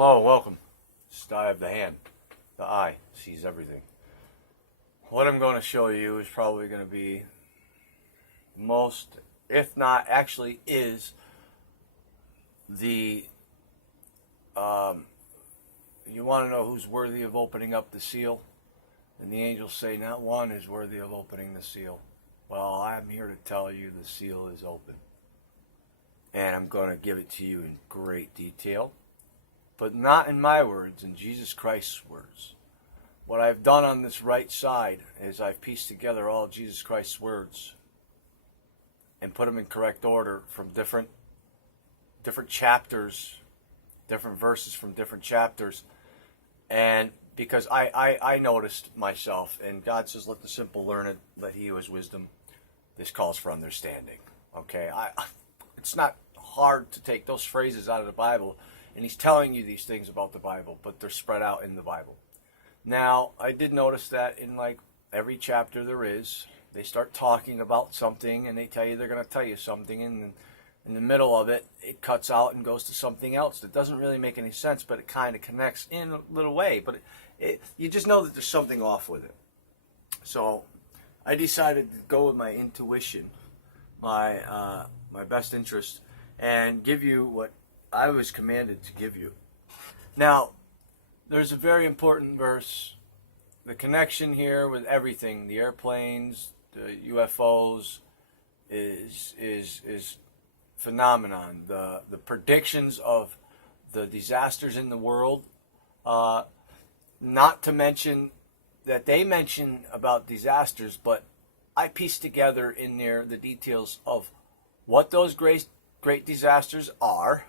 Hello, welcome. It's the eye of the hand. The eye sees everything. What I'm going to show you is probably going to be most, if not actually is, the, you want to know who's worthy of opening up the seal? And the angels say, not one is worthy of opening the seal. Well, I'm here to tell you the seal is open. And I'm going to give it to you in great detail. But not in my words, in Jesus Christ's words. What I've done on this right side is I've pieced together all of Jesus Christ's words and put them in correct order from different chapters, different verses from different chapters. And because I noticed myself, and God says, let the simple learn it, let he who has wisdom. This calls for understanding. Okay, it's not hard to take those phrases out of the Bible, and he's telling you these things about the Bible, but they're spread out in the Bible. Now, I did notice that in like every chapter there is, they start talking about something, and they tell you they're going to tell you something, and in the middle of it, it cuts out and goes to something else that doesn't really make any sense, but it kind of connects in a little way. But you just know that there's something off with it. So I decided to go with my intuition, my best interest, and give you what I was commanded to give you. Now, there's a very important verse. The connection here with everything, the airplanes, the UFOs, is phenomenon. The predictions of the disasters in the world, not to mention that they mention about disasters, but I pieced together in there the details of what those great disasters are,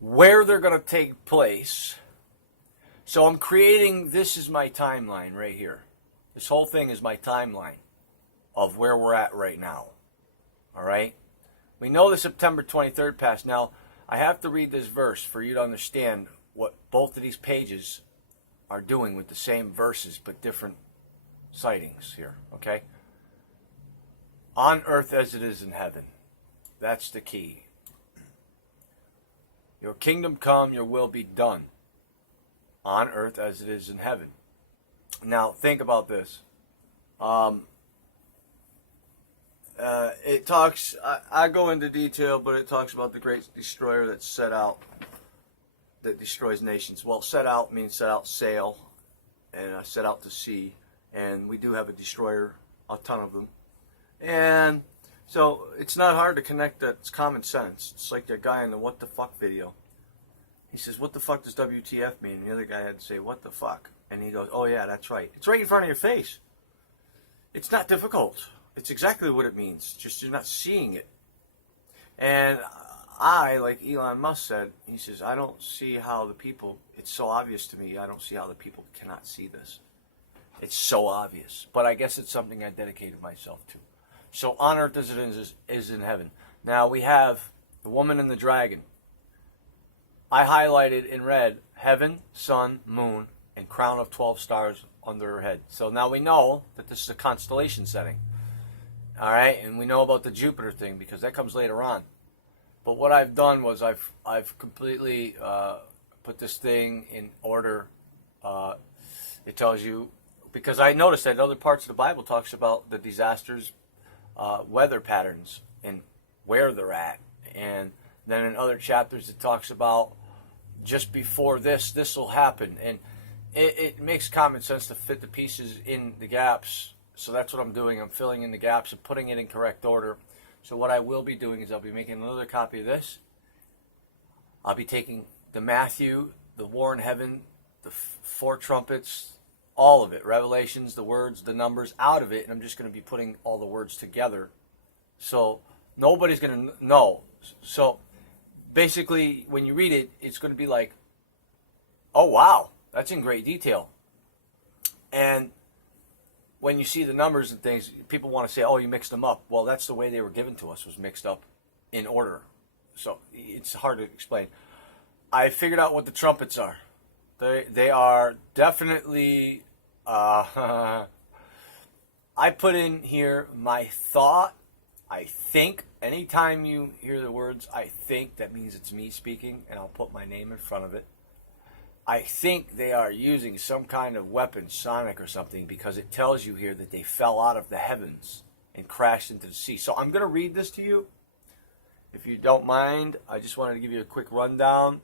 where they're going to take place. So I'm creating, this is my timeline right here. This whole thing is my timeline of where we're at right now. All right? We know the September 23rd passed. Now, I have to read this verse for you to understand what both of these pages are doing with the same verses but different sightings here. Okay? On earth as it is in heaven. That's the key. Your kingdom come, your will be done. On earth as it is in heaven. Now, think about this. It talks, I go into detail, but it talks about the great destroyer that's set out, that destroys nations. Well, set out means set out sail, and set out to sea. And we do have a destroyer, a ton of them. And so it's not hard to connect that. It's common sense. It's like that guy in the What the Fuck video. He says, what the fuck does WTF mean? And the other guy had to say, what the fuck? And he goes, oh yeah, that's right. It's right in front of your face. It's not difficult. It's exactly what it means. Just you're not seeing it. And I, like Elon Musk said, he says, I don't see how the people, it's so obvious to me, I don't see how the people cannot see this. It's so obvious. But I guess it's something I dedicated myself to. So on earth as it is in heaven. Now we have the woman and the dragon. I highlighted in red heaven, sun, moon, and crown of 12 stars under her head. So now we know that this is a constellation setting. All right, and we know about the Jupiter thing because that comes later on. But what I've done was I've completely put this thing in order. It tells you, because I noticed that other parts of the Bible talks about the disasters, weather patterns, and where they're at. And then in other chapters it talks about just before this will happen. And it makes common sense to fit the pieces in the gaps. So that's what I'm doing. I'm filling in the gaps and putting it in correct order. So what I will be doing is I'll be making another copy of this. I'll be taking the Matthew, the war in heaven, the four trumpets, all of it, Revelations, the words, the numbers, out of it, and I'm just going to be putting all the words together. So nobody's going to know. So basically, when you read it, it's going to be like, oh wow, that's in great detail. And when you see the numbers and things, people want to say, oh, you mixed them up. Well, that's the way they were given to us, was mixed up in order. So it's hard to explain. I figured out what the trumpets are. They are definitely, I put in here my thought I think, anytime you hear the words I think, that means it's me speaking, and I'll put my name in front of it. I think they are using some kind of weapon, sonic or something, because it tells you here that they fell out of the heavens and crashed into the sea. So I'm going to read this to you. If you don't mind, I just wanted to give you a quick rundown.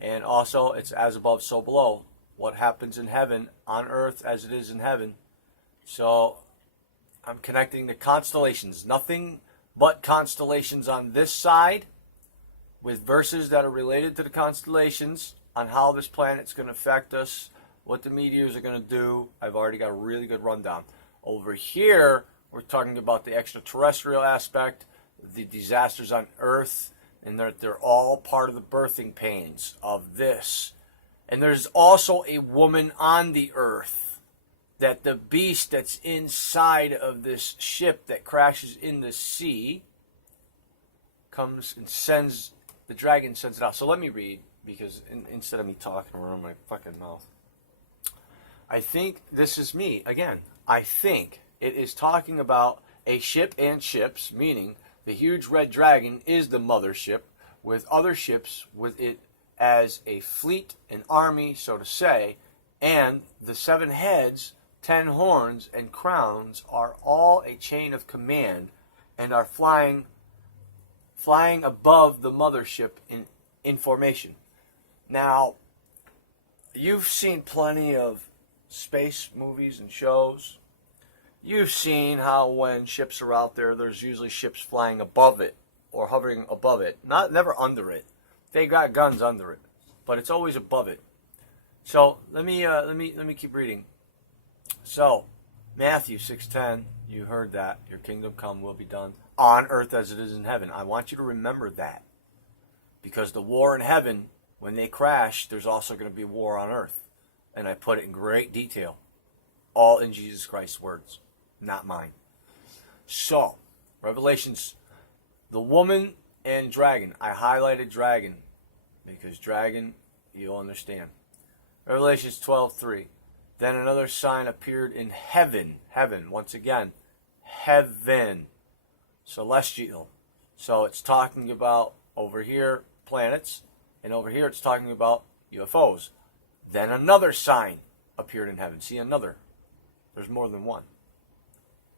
And also, it's as above, so below. What happens in heaven, on earth as it is in heaven. So I'm connecting the constellations. Nothing but constellations on this side, with verses that are related to the constellations on how this planet's going to affect us, what the meteors are going to do. I've already got a really good rundown. Over here, we're talking about the extraterrestrial aspect, the disasters on Earth, and they're all part of the birthing pains of this. And there's also a woman on the Earth, that the beast that's inside of this ship that crashes in the sea comes and sends, the dragon sends it out. So let me read, because instead of me talking around my fucking mouth. I think this is me. Again, I think it is talking about a ship and ships, meaning the huge red dragon is the mothership, with other ships with it as a fleet, an army, so to say, and the 7 heads, 10 horns, and crowns are all a chain of command and are flying above the mothership in formation. Now, you've seen plenty of space movies and shows. You've seen how when ships are out there, there's usually ships flying above it or hovering above it, never under it. They got guns under it, but it's always above it. So let me keep reading. So Matthew 6:10, you heard that. Your kingdom come, will be done on earth as it is in heaven. I want you to remember that, because the war in heaven, when they crash, there's also going to be war on earth. And I put it in great detail. All in Jesus Christ's words, not mine. So, Revelations, the woman and dragon. I highlighted dragon, because dragon, you'll understand. Revelations 12:3. Then another sign appeared in heaven. Heaven, once again. Heaven. Celestial. So it's talking about, over here, planets. And over here it's talking about UFOs. Then another sign appeared in heaven. See, another. There's more than one.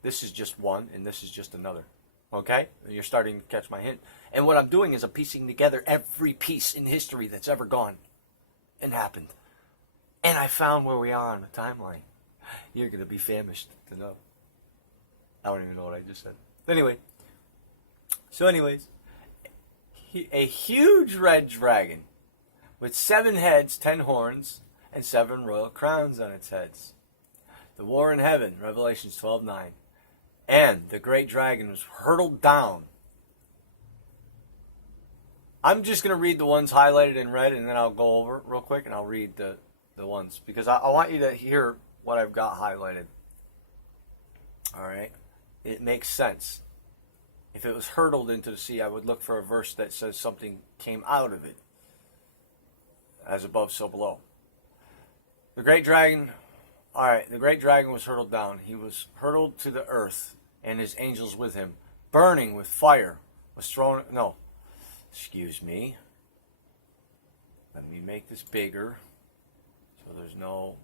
This is just one, and this is just another. Okay? You're starting to catch my hint. And what I'm doing is I'm piecing together every piece in history that's ever gone and happened. And I found where we are on the timeline. You're going to be famished to know. I don't even know what I just said. Anyways, a huge red dragon with 7 heads, 10 horns, and 7 royal crowns on its heads. The war in heaven, Revelations 12:9. And the great dragon was hurled down. I'm just going to read the ones highlighted in red, and then I'll go over it real quick, and I'll read the ones, because I want you to hear what I've got highlighted. All right? It makes sense. If it was hurtled into the sea, I would look for a verse that says something came out of it. As above, so below. The great dragon, all right, the great dragon was hurtled down. He was hurtled to the earth, and his angels with him, burning with fire, was thrown, no, excuse me. Let me make this bigger, so there's no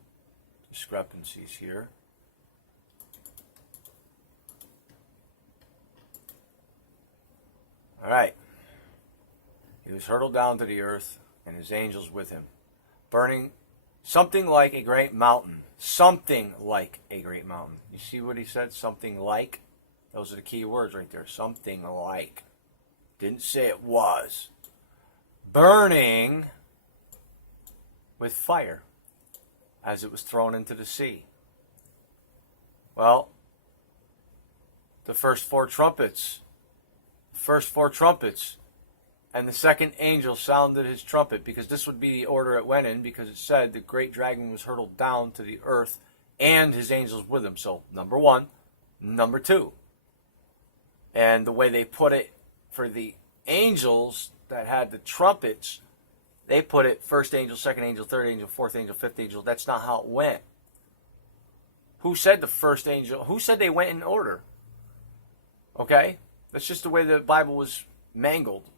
discrepancies here. All right. He was hurtled down to the earth, and his angels with him, burning something like a great mountain. Something like a great mountain. You see what he said? Something like? Those are the key words right there. Something like. Didn't say it was. Burning with fire as it was thrown into the sea. Well, the first 4 trumpets. And the second angel sounded his trumpet, because this would be the order it went in, because it said the great dragon was hurtled down to the earth and his angels with him. So, number 1, number 2. And the way they put it for the angels that had the trumpets, they put it first angel, second angel, third angel, fourth angel, fifth angel. That's not how it went. Who said the first angel? Who said they went in order? Okay? That's just the way the Bible was mangled.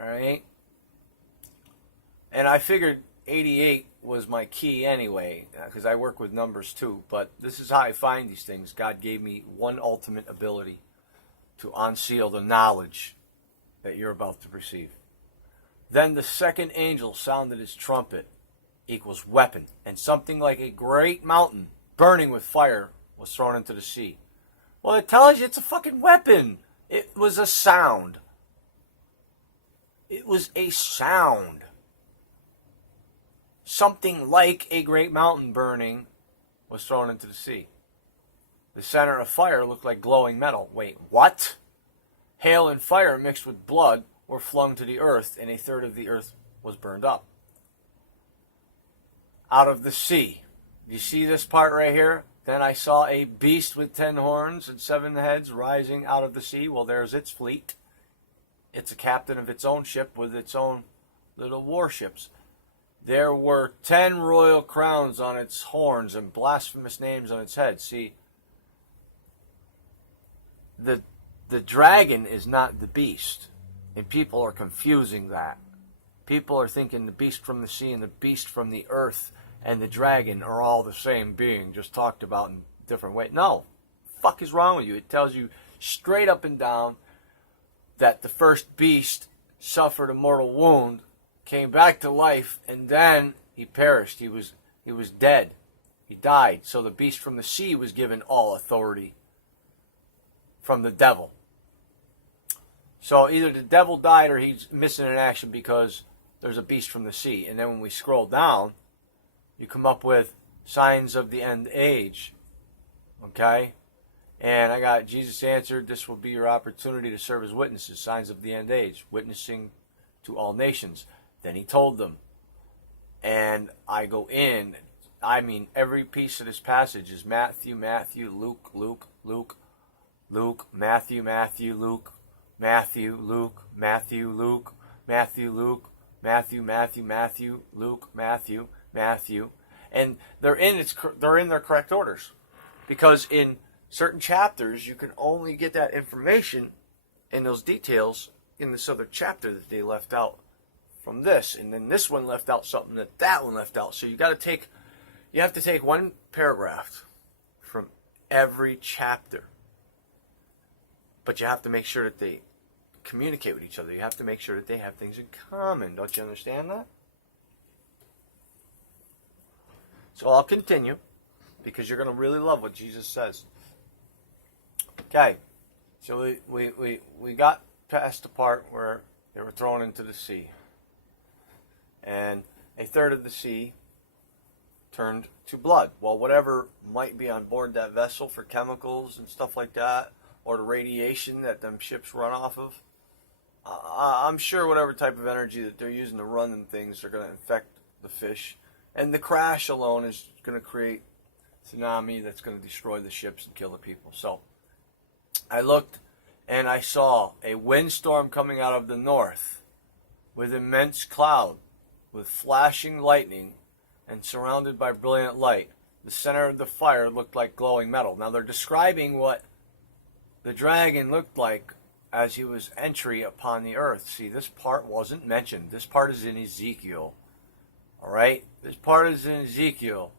All right? And I figured 88 was my key anyway, because I work with numbers too. But this is how I find these things. God gave me one ultimate ability to unseal the knowledge that you're about to receive. Then the second angel sounded his trumpet, equals weapon, and something like a great mountain burning with fire was thrown into the sea. Well, it tells you it's a fucking weapon. It was a sound. It was a sound. Something like a great mountain burning was thrown into the sea. The center of fire looked like glowing metal. Wait, what? Hail and fire mixed with blood were flung to the earth, and a third of the earth was burned up. Out of the sea. You see this part right here? Then I saw a beast with 10 horns and 7 heads rising out of the sea. Well, there's its fleet. It's a captain of its own ship with its own little warships. There were 10 royal crowns on its horns and blasphemous names on its head. See, the dragon is not the beast. And people are confusing that. People are thinking the beast from the sea and the beast from the earth and the dragon are all the same being, just talked about in different ways. No. Fuck is wrong with you? It tells you straight up and down that the first beast suffered a mortal wound, came back to life, and then he perished. He was dead. He died. So the beast from the sea was given all authority from the devil. So either the devil died or he's missing in action because there's a beast from the sea. And then when we scroll down, you come up with signs of the end age. Okay? And I got Jesus answered, this will be your opportunity to serve as witnesses, signs of the end age, witnessing to all nations. Then he told them. And I go in, I mean, every piece of this passage is Matthew, Matthew, Luke, Luke, Luke, Luke, Matthew, Matthew, Luke, Matthew, Luke, Matthew, Luke, Matthew, Luke, Matthew, Matthew, Matthew, Luke, Matthew, Matthew. And they're in their correct orders. Because in certain chapters, you can only get that information and those details in this other chapter that they left out from this. And then this one left out something that one left out. So you have to take one paragraph from every chapter. But you have to make sure that they communicate with each other. You have to make sure that they have things in common. Don't you understand that? So I'll continue because you're going to really love what Jesus says. Okay, so we got past the part where they were thrown into the sea. And a third of the sea turned to blood. Well, whatever might be on board that vessel for chemicals and stuff like that, or the radiation that them ships run off of, I'm sure whatever type of energy that they're using to run them things are going to infect the fish. And the crash alone is going to create tsunami that's going to destroy the ships and kill the people. So I looked and I saw a windstorm coming out of the north with immense cloud, with flashing lightning and surrounded by brilliant light. The center of the fire looked like glowing metal. Now they're describing what the dragon looked like as he was entry upon the earth. See, this part wasn't mentioned. This part is in Ezekiel. All right? This part is in Ezekiel.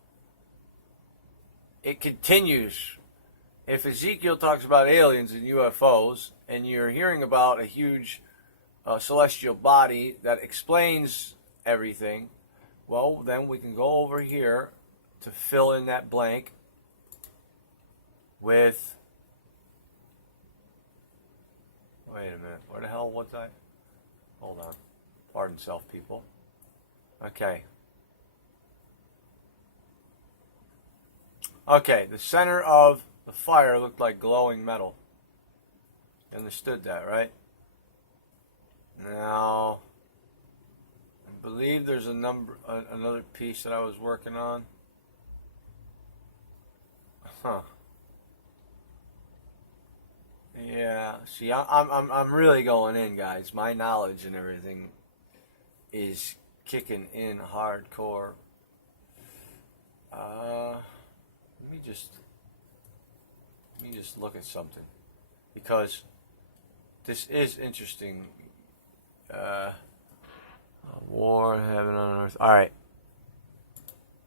It continues. If Ezekiel talks about aliens and UFOs, and you're hearing about a huge celestial body that explains everything, well, then we can go over here to fill in that blank with... Wait a minute. Where the hell was I? Hold on. Pardon self, people. Okay. Okay, the center of the fire looked like glowing metal. You understood that, right? Now, I believe there's another piece that I was working on. Huh. Yeah. See, I'm really going in, guys. My knowledge and everything is kicking in hardcore. Let me just look at something, because this is interesting. War, heaven on earth. All right.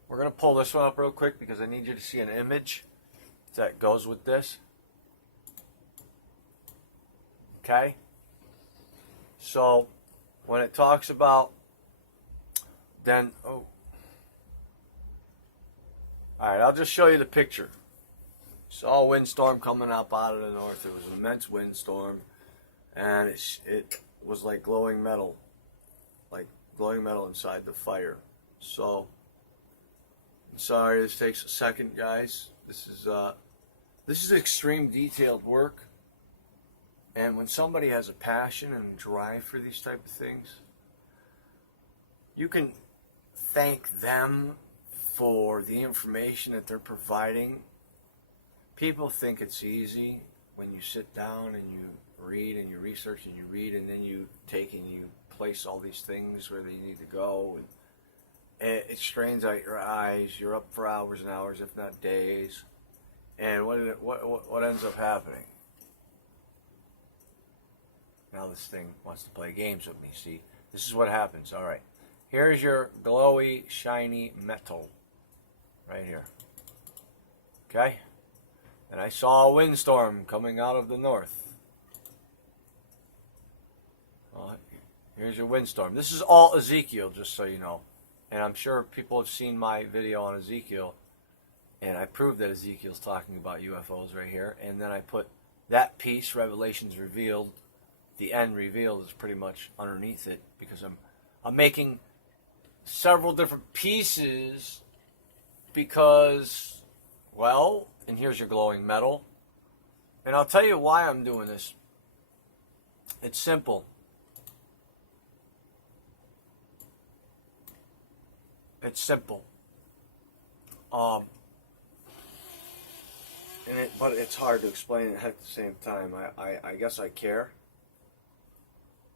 We're going to pull this one up real quick because I need you to see an image that goes with this. Okay? So, when it talks about, then, oh. Alright, I'll just show you the picture. Saw a windstorm coming up out of the north. It was an immense windstorm, and it was like glowing metal inside the fire. So, I'm sorry this takes a second, guys. This is extreme detailed work, and when somebody has a passion and drive for these type of things, you can thank them for the information that they're providing. People think it's easy when you sit down and you read and you research and you read, and then you take and you place all these things where they need to go, and it strains out your eyes. You're up for hours and hours, if not days. And what ends up happening? Now this thing wants to play games with me. See, this is what happens. All right, here's your glowy, shiny metal right here. Okay, and I saw a windstorm coming out of the north. Well, here's your windstorm. This is all Ezekiel, just so you know. And I'm sure people have seen my video on Ezekiel, and I proved that Ezekiel's talking about UFOs right here. And then I put that piece, Revelations revealed, the end revealed, is pretty much underneath it, because I'm making several different pieces because, well, and here's your glowing metal. And I'll tell you why I'm doing this. It's simple. It's simple. But it's hard to explain it at the same time. I guess I care,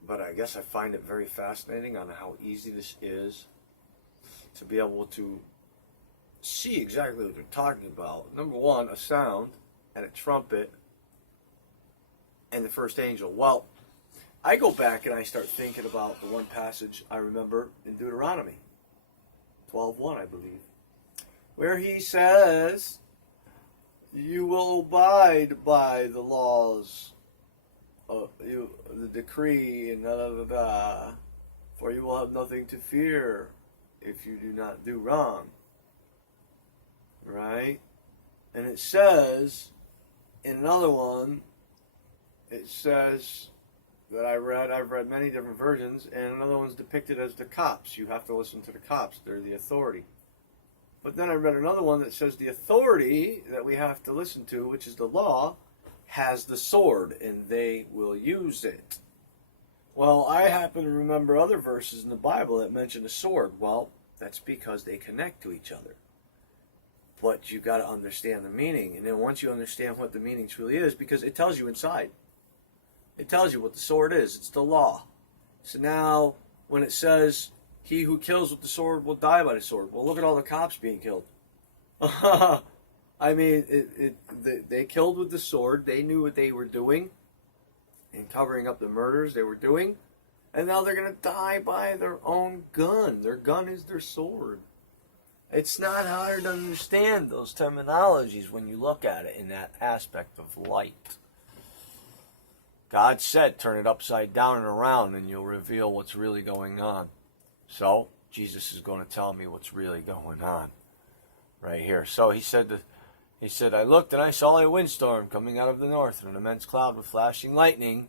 but I guess I find it very fascinating on how easy this is to be able to see exactly what they're talking about. Number one, a sound and a trumpet and the first angel. Well, I go back and I start thinking about the one passage I remember in Deuteronomy 12:1, I believe, where he says, you will abide by the laws, the decree, and da-da-da-da, for you will have nothing to fear if you do not do wrong. Right? And it says, in another one, it says that I've read many different versions, and another one's depicted as the cops. You have to listen to the cops. They're the authority. But then I read another one that says the authority that we have to listen to, which is the law, has the sword, and they will use it. Well, I happen to remember other verses in the Bible that mention the sword. Well, that's because they connect to each other. But you got to understand the meaning. And then once you understand what the meaning truly is, because it tells you inside. It tells you what the sword is. It's the law. So now, when it says, he who kills with the sword will die by the sword. Well, look at all the cops being killed. I mean, they killed with the sword. They knew what they were doing in covering up the murders they were doing. And now they're going to die by their own gun. Their gun is their sword. It's not hard to understand those terminologies when you look at it in that aspect of light. God said, turn it upside down and around and you'll reveal what's really going on. So, Jesus is going to tell me what's really going on right here. So he said, I looked and I saw a windstorm coming out of the north, and an immense cloud with flashing lightning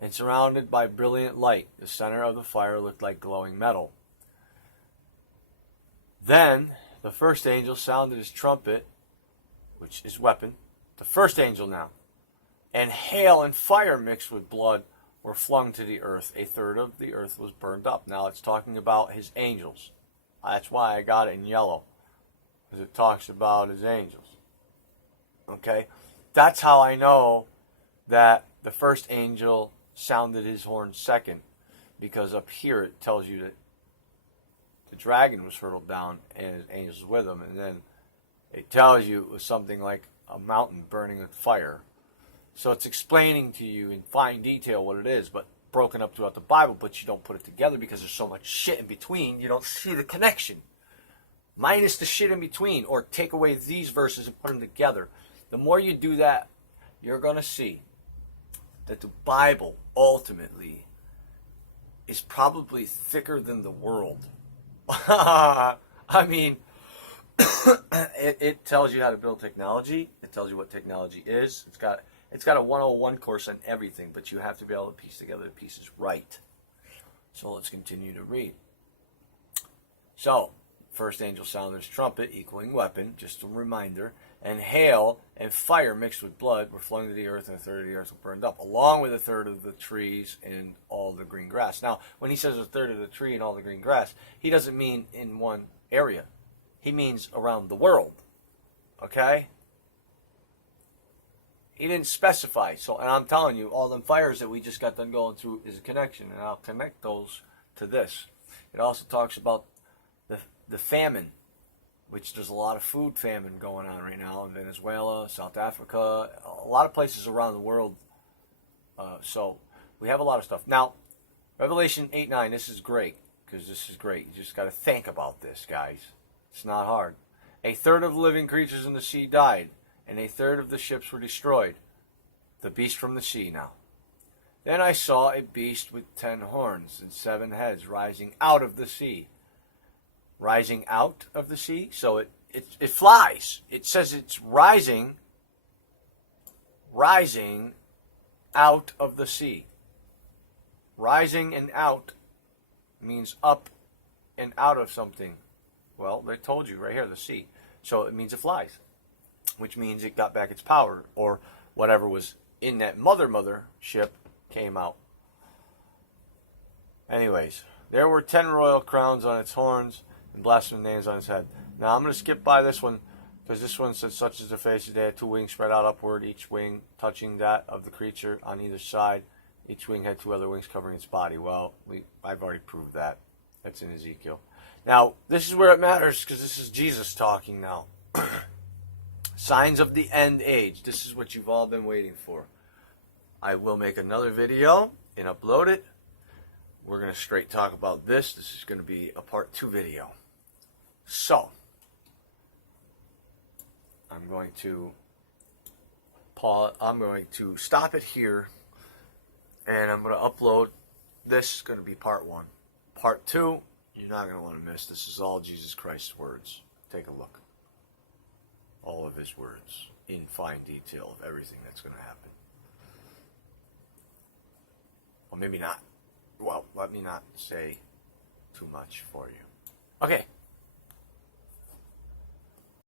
and surrounded by brilliant light. The center of the fire looked like glowing metal. Then the first angel sounded his trumpet, which is weapon. The first angel now. And hail and fire mixed with blood were flung to the earth. A third of the earth was burned up. Now it's talking about his angels. That's why I got it in yellow, because it talks about his angels. Okay? That's how I know that the first angel sounded his horn second, because up here it tells you that the dragon was hurled down and his angels with him, and then it tells you it was something like a mountain burning with fire. So it's explaining to you in fine detail what it is, but broken up throughout the Bible, but you don't put it together because there's so much shit in between, you don't see the connection. Minus the shit in between, or take away these verses and put them together. The more you do that, you're going to see that the Bible ultimately is probably thicker than the world. I mean, it tells you how to build technology. It tells you what technology is. It's got a 101 course on everything, but you have to be able to piece together the pieces right. So let's continue to read. So, first angel sounded his trumpet, equaling weapon, just a reminder, and hail and fire mixed with blood were flung to the earth, and a third of the earth was burned up, along with a third of the trees and all the green grass. Now, when he says a third of the tree and all the green grass, he doesn't mean in one area. He means around the world. Okay? He didn't specify. So, and I'm telling you, all them fires that we just got done going through is a connection, and I'll connect those to this. It also talks about the famine, which there's a lot of food famine going on right now in Venezuela, South Africa, a lot of places around the world. So we have a lot of stuff. Now, Revelation 8:9, this is great, because this is great. You just got to think about this, guys. It's not hard. A third of the living creatures in the sea died, and a third of the ships were destroyed. The beast from the sea now. Then I saw a beast with 10 horns and 7 heads rising out of the sea. Rising out of the sea? So it flies. It says it's rising out of the sea. Rising and out means up and out of something. Well, they told you right here, the sea. So it means it flies, which means it got back its power, or whatever was in that mother ship came out. Anyways, there were 10 royal crowns on its horns and blasphemous names on its head. Now I'm going to skip by this one, because this one says, such as the faces, they had 2 wings spread out upward, each wing touching that of the creature on either side. Each wing had 2 other wings covering its body. Well, I've already proved that. That's in Ezekiel. Now, this is where it matters, because this is Jesus talking now. Signs of the end age. This is what you've all been waiting for. I will make another video and upload it. We're going to straight talk about this. This is going to be a part 2 video. So, I'm going to stop it here, and I'm going to upload. This is going to be part 1. Part 2, you're not going to want to miss. This is all Jesus Christ's words. Take a look. All of his words in fine detail of everything that's going to happen. Well, maybe not. Well, let me not say too much for you. Okay.